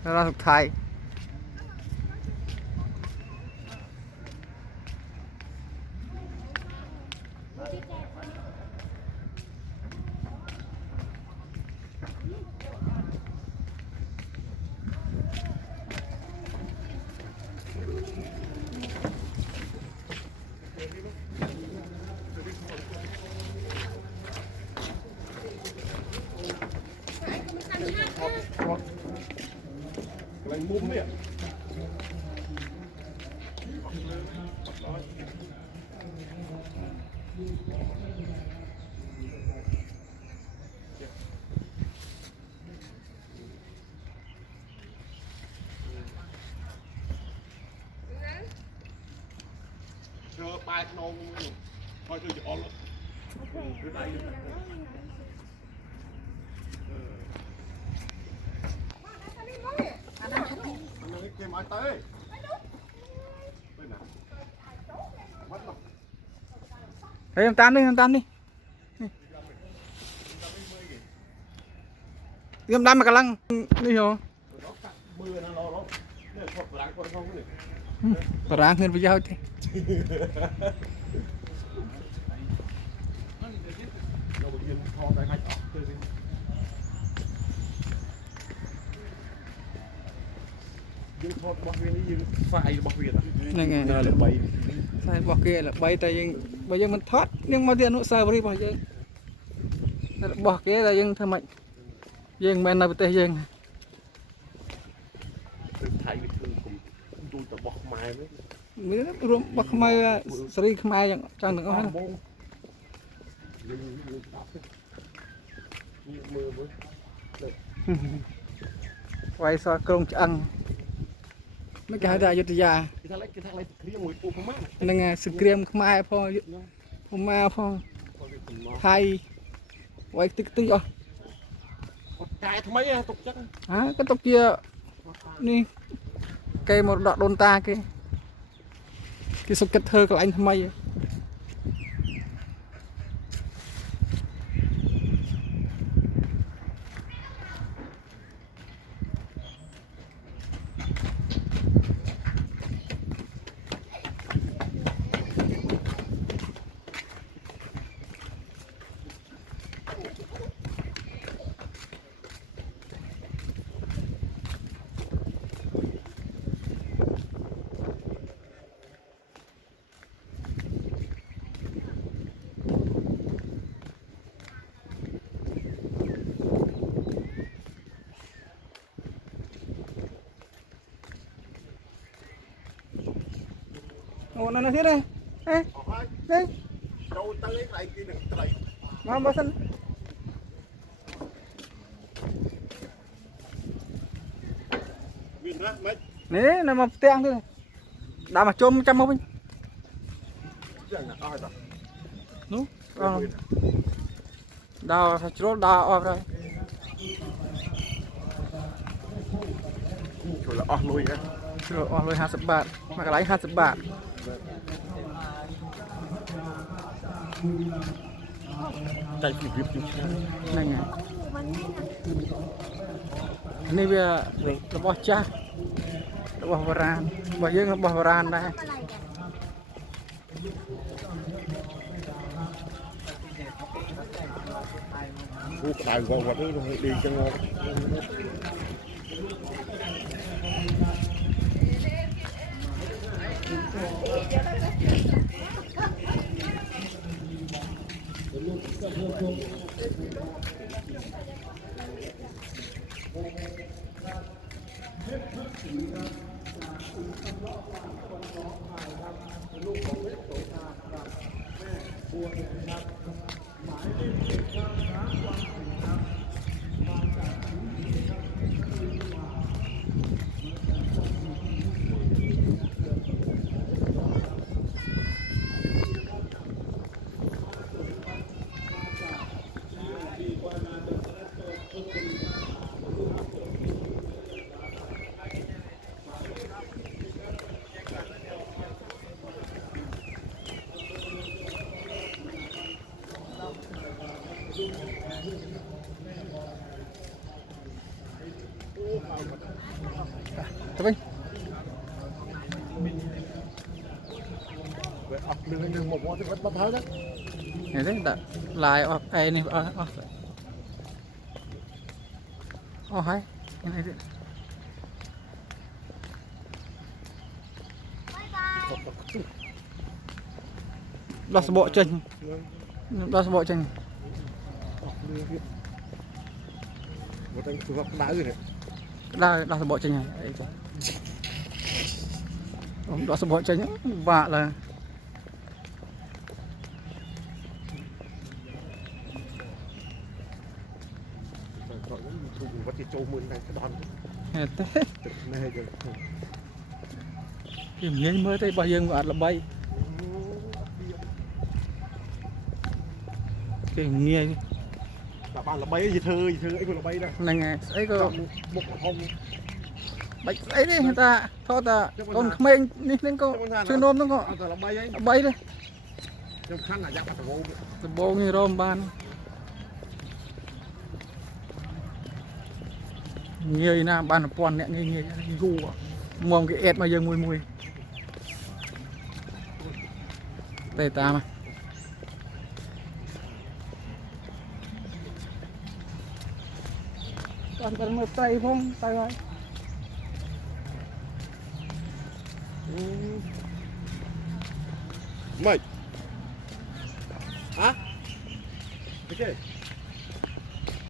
แล้วเราสุดท้ายอะไรมุมเนี่ยเจอปลายขนมพอเจอจะอ่อนแล้วหรือไรอันนั้นเกมไอ้เต้ยเป็นไงวัดหรอ เฮ้ยน้ำตาลนี่น้ำตาลมากำลังนี่เหรอ มือนะเราเนี่ยพอล้างคนเขาเนี่ย ปรางเงินไปเยอะที เราไปยืนทองได้ใครต่อเจอสิยืนทอดบอกเวียนนี่ยืนฝ่ายบอกเวียนอ่ะ นั่นไง น่าเลยใบ ใช่บอกเกลือใบแต่ยังมันทอดยังมาเรียนนุสาวรีย์บอกยังบอกเกลือแต่ยังทำไมยังแม่นาประเทศยัง เป็นไทยคือผมดูแต่บอกไม้ไหม มีรวมบอกทำไมสรีทำไมอย่างจังหนึ่งเอาให้ โมงยืนตับยืนมือมั้ย ไว้ซอกรงจังไม่กล้าได้ยุติยา กินอะไรเครียดมวยปูพม่า นั่นไงสเกรียมขมายพอผมมาพอไทยไว้ติ๊กอ๋อก ายทำไมอ่ะตกจัง ฮะก็ตกเกียนี่ไก่หมดดอกโดนตาcái số kết thơ của anh tham mây ồ nó thế này ê đây đâu tới lại kia đừng tới mà bớt sân viên đó mấy nè là mà teng thế này đã mà chôm trăm không chẳng là ai đó đúng đào phải chốt đào rồi rồi là on lui á rồi rồi 50 บาทมากันไร50 บาทใจผิดวิบจริงใช่ นั่นไงนี่เบียระบบจ้าระบบโบราณบ่ยังระบบโบราณได้ ผู้ตายกองวัดนี่ต้องดีจังเลย ទៅវិញ vậy ọc đường một món thì vẫn bắt tháo đấy នេះទេដាក់ឡាយអស់អេនេះអស់អស់ហើយនេះទៀតដោះសបកចេញដោះសបកចេញ một anh phù hợp đá rồi này ដោះសបកចេញហើយអីចេះដោះសបកចេញបាក់ឡើយ vẫn thì trâu mượn này cái đòn ហេតុទេ này rồi គេងាយមើលទេរបស់យើងវាអត់ល្បីគេងាយ là bạn là bay gì thơ ấy còn là bay đây ហ្នឹងហើយស្អីក៏ một hồng បាច់ស្អីទេថាថតថាកូនក្មេងនេះនឹងក៏ជួយនោមហ្នឹងក៏ à là bay ấy បីទេ trong khăn là dạng bắt đầu ដំបងនេះរមបានងាយណាស់បាន1000អ្នកងាយយូរមកគេអេតមកយើងមួយតែតាមគាត់ទៅមើលត្រីផងទៅហើយ mày hả cái gì